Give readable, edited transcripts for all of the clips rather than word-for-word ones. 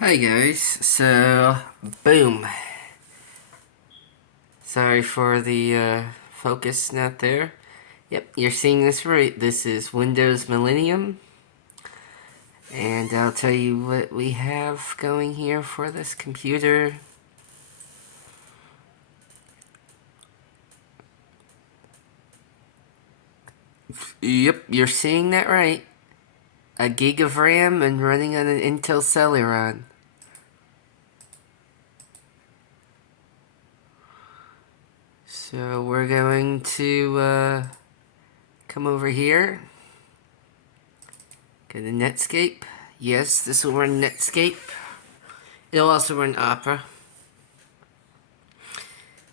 Hi guys, so boom. Sorry for the focus not there. Yep, you're seeing this right. This is Windows Millennium. And I'll tell you what we have going here for this computer. Yep, you're seeing that right. A gig of RAM and running on an Intel Celeron. So we're going to come over here. Go to Netscape. Yes, this will run Netscape. It'll also run Opera.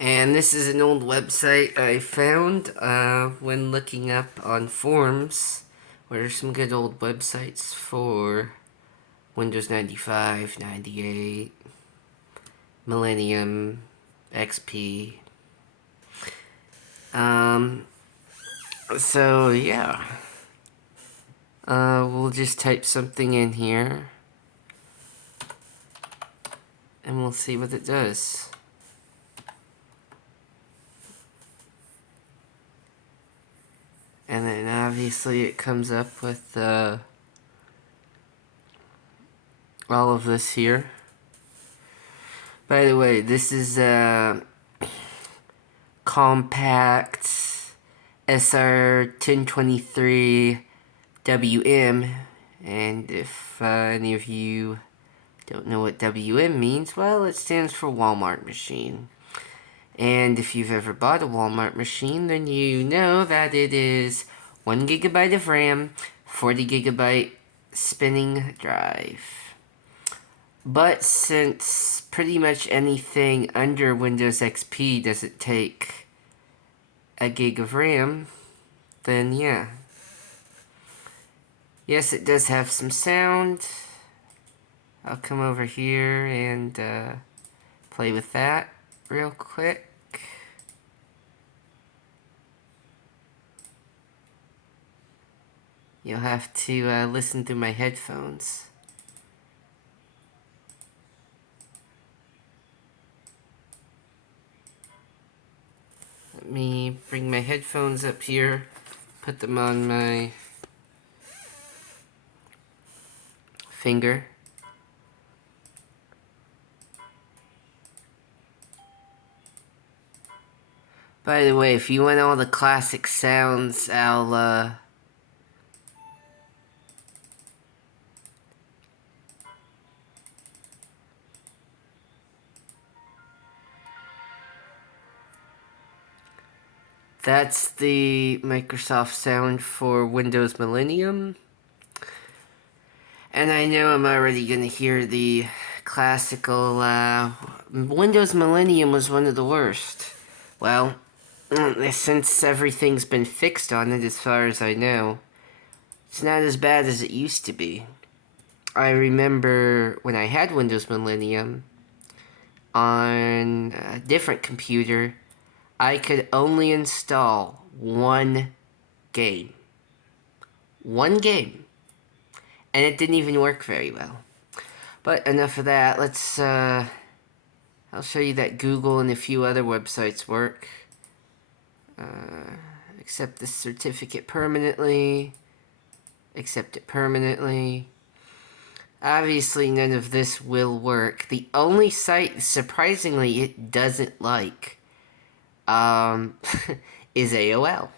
And this is an old website I found when looking up on forums. What are some good old websites for Windows 95, 98, Millennium, XP. So yeah. We'll just type something in here. And we'll see what it does. And then obviously it comes up with all of this here. By the way, this is compact SR1023WM, and if any of you don't know what WM means, well, it stands for Walmart machine. And if you've ever bought a Walmart machine, then you know that it is 1 gigabyte of RAM, 40 gigabyte spinning drive. But since pretty much anything under Windows XP doesn't take a gig of RAM, then yeah. Yes, it does have some sound. I'll come over here and play with that real quick. You'll have to listen through my headphones. Let me bring my headphones up here, put them on my finger. By the way, if you want all the classic sounds, that's the Microsoft sound for Windows Millennium. And I know I'm already going to hear the classical, Windows Millennium was one of the worst. Well, since everything's been fixed on it as far as I know, it's not as bad as it used to be. I remember when I had Windows Millennium on a different computer, I could only install one game. One game. And it didn't even work very well. But enough of that. Let's, I'll show you that Google and a few other websites work. Accept this certificate permanently. Accept it permanently. Obviously, none of this will work. The only site, surprisingly, it doesn't like, is AOL.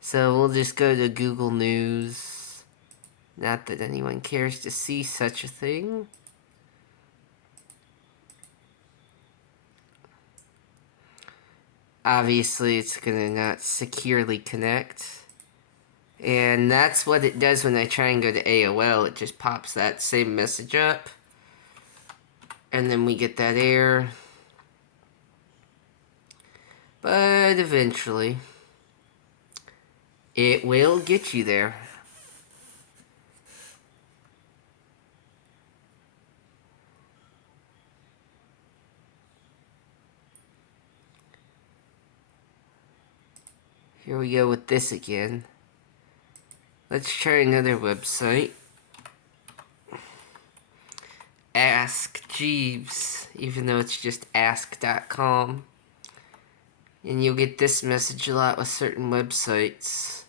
So we'll just go to Google News. Not that anyone cares to see such a thing. Obviously, it's gonna not securely connect. And that's what it does when I try and go to AOL. It just pops that same message up. And then we get that error. But eventually, it will get you there. Here we go with this again. Let's try another website. Ask Jeeves, even though it's just ask.com. And you'll get this message a lot with certain websites.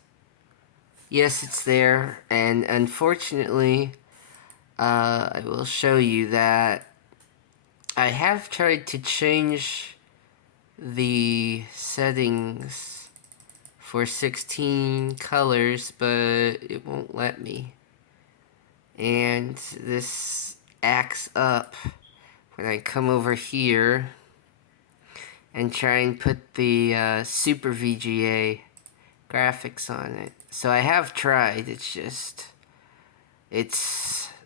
Yes, it's there, and unfortunately, I will show you that I have tried to change the settings for 16 colors, but it won't let me. And this acts up when I come over here and try and put the Super VGA graphics on it. So I have tried, it's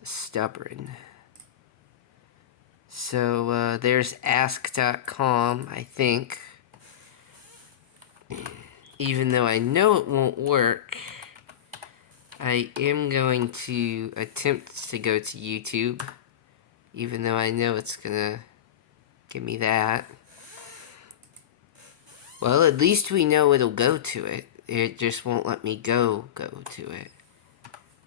stubborn. So there's ask.com, I think. Even though I know it won't work, I am going to attempt to go to YouTube, even though I know it's gonna give me that. Well, at least we know it'll go to it. It just won't let me go to it.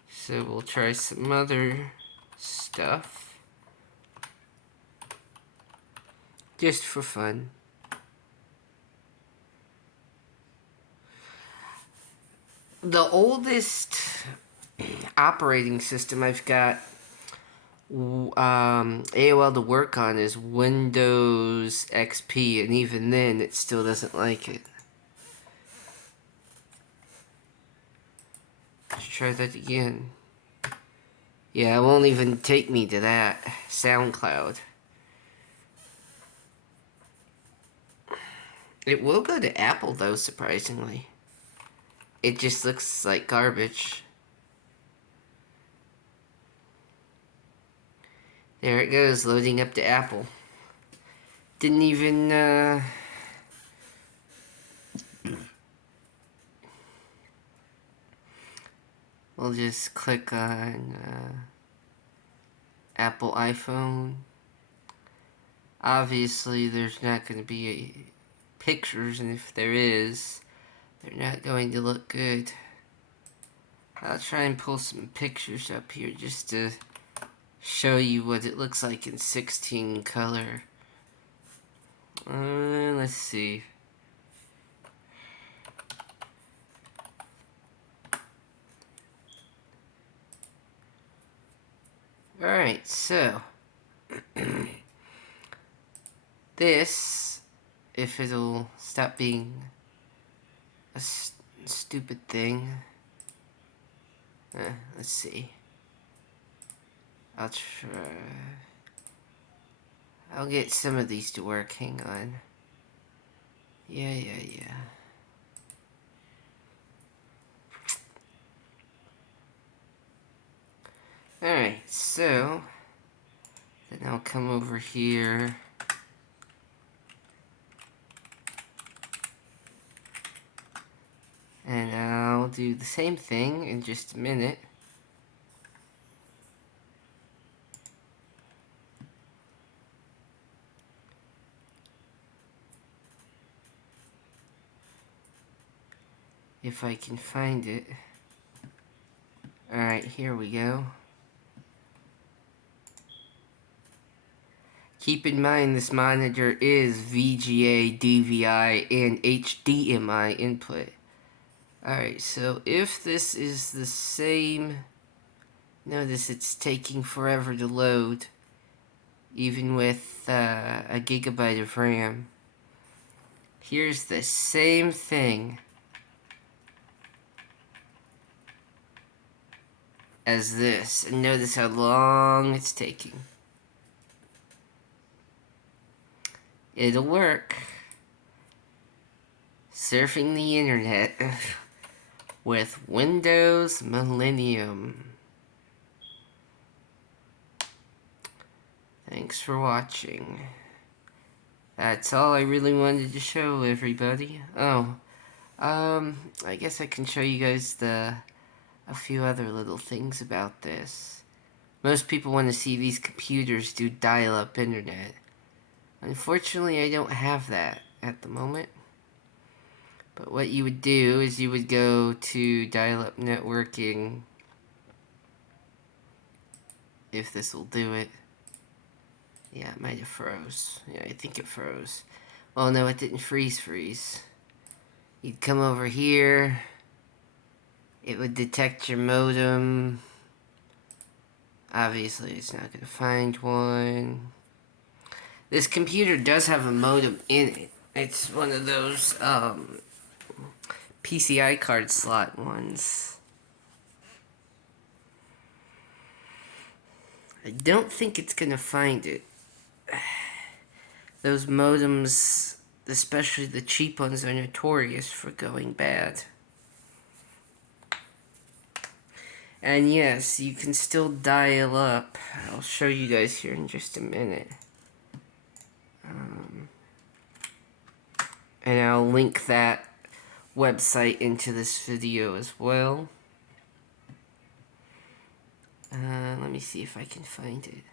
So we'll try some other stuff. Just for fun. The oldest operating system I've got AOL to work on is Windows XP, and even then it still doesn't like it. Let's try that again. Yeah, it won't even take me to that. SoundCloud. It will go to Apple though, surprisingly. It just looks like garbage. There it goes, loading up to Apple. Didn't even, we'll just click on, Apple iPhone. Obviously, there's not going to be pictures, and if there is, they're not going to look good. I'll try and pull some pictures up here just to show you what it looks like in 16 color. Let's see. Alright, so this, if it'll stop being a stupid thing. Let's see. I'll try. I'll get some of these to work. Hang on. Yeah. Alright, so then I'll come over here. And I'll do the same thing in just a minute. If I can find it. Alright, here we go. Keep in mind this monitor is VGA, DVI, and HDMI input. Alright, so if this is the same, notice it's taking forever to load, even with a gigabyte of RAM. Here's the same thing as this, and notice how long it's taking. It'll work. Surfing the internet with Windows Millennium. Thanks for watching. That's all I really wanted to show everybody. Oh, I guess I can show you guys a few other little things about this. Most people want to see these computers do dial-up internet. Unfortunately, I don't have that at the moment. But what you would do is you would go to dial-up networking, if this will do it. Yeah, it might have froze. Yeah, I think it froze. Oh no, it didn't freeze. You'd come over here. It would detect your modem. Obviously, it's not going to find one. This computer does have a modem in it. It's one of those PCI card slot ones. I don't think it's going to find it. Those modems, especially the cheap ones, are notorious for going bad. And yes, you can still dial up. I'll show you guys here in just a minute. And I'll link that website into this video as well. Let me see if I can find it.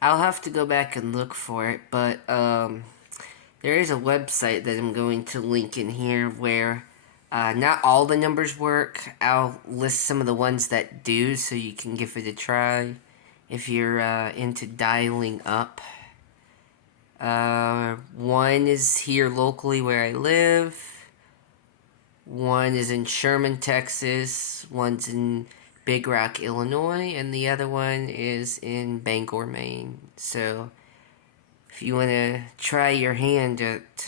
I'll have to go back and look for it, but there is a website that I'm going to link in here where not all the numbers work. I'll list some of the ones that do so you can give it a try if you're into dialing up. One is here locally where I live. One is in Sherman, Texas. One's in Big Rock, Illinois. And the other one is in Bangor, Maine. So if you want to try your hand at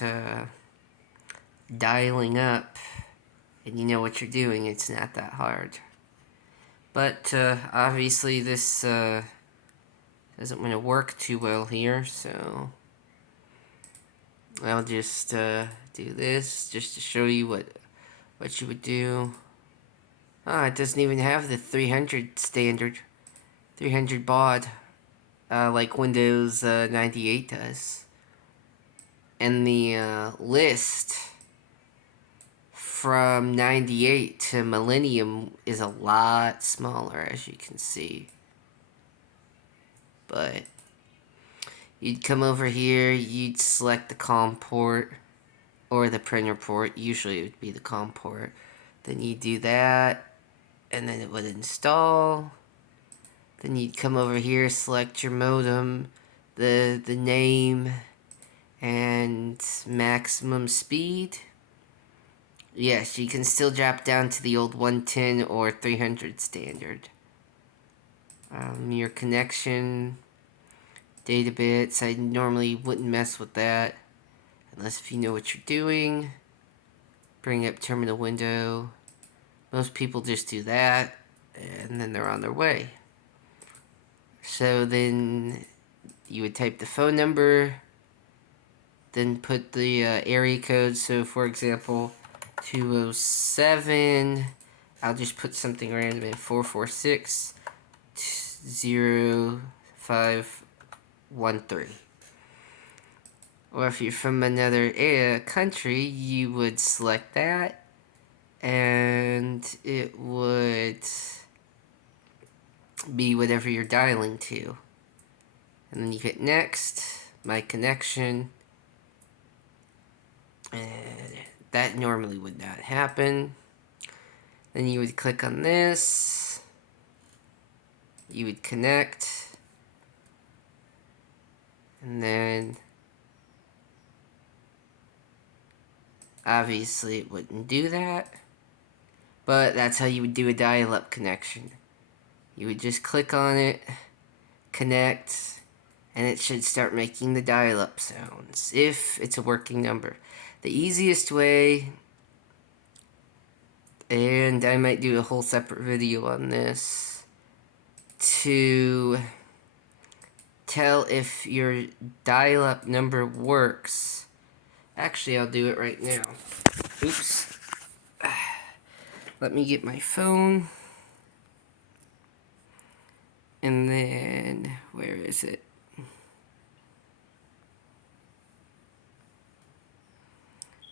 dialing up and you know what you're doing, it's not that hard. But obviously this doesn't want to work too well here, so I'll just do this just to show you what you would do. Ah, it doesn't even have the 300 standard, 300 baud, like Windows 98 does. And the list from 98 to Millennium is a lot smaller, as you can see. But you'd come over here, you'd select the COM port or the printer port. Usually it would be the COM port. Then you do that, and then it would install. Then you'd come over here, select your modem, the name, and maximum speed. Yes, you can still drop down to the old 110 or 300 standard. Your connection, data bits, I normally wouldn't mess with that unless if you know what you're doing. Bring up terminal window. Most people just do that and then they're on their way. So then you would type the phone number, then put the area code. So for example, 207, I'll just put something random in, 446 0513. Or if you're from another country, you would select that, and it would be whatever you're dialing to. And then you hit next, my connection, and that normally would not happen. Then you would click on this, you would connect, and then obviously it wouldn't do that, but that's how you would do a dial-up connection. You would just click on it, connect, and it should start making the dial-up sounds if it's a working number. The easiest way, and I might do a whole separate video on this, to tell if your dial-up number works. Actually, I'll do it right now. Oops. Let me get my phone. And then, where is it?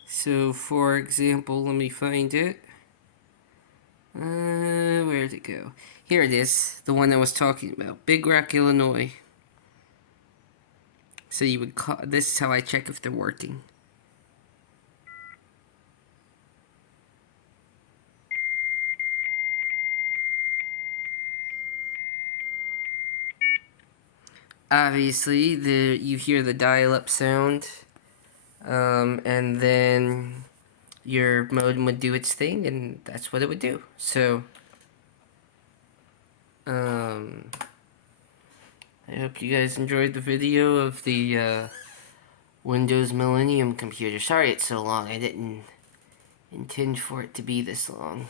So, for example, let me find it. Where'd it go? Here it is, the one I was talking about, Big Rock, Illinois. So you would call, this is how I check if they're working. obviously, you hear the dial-up sound, and then your modem would do its thing, and that's what it would do. So, I hope you guys enjoyed the video of the Windows Millennium computer. Sorry it's so long. I didn't intend for it to be this long.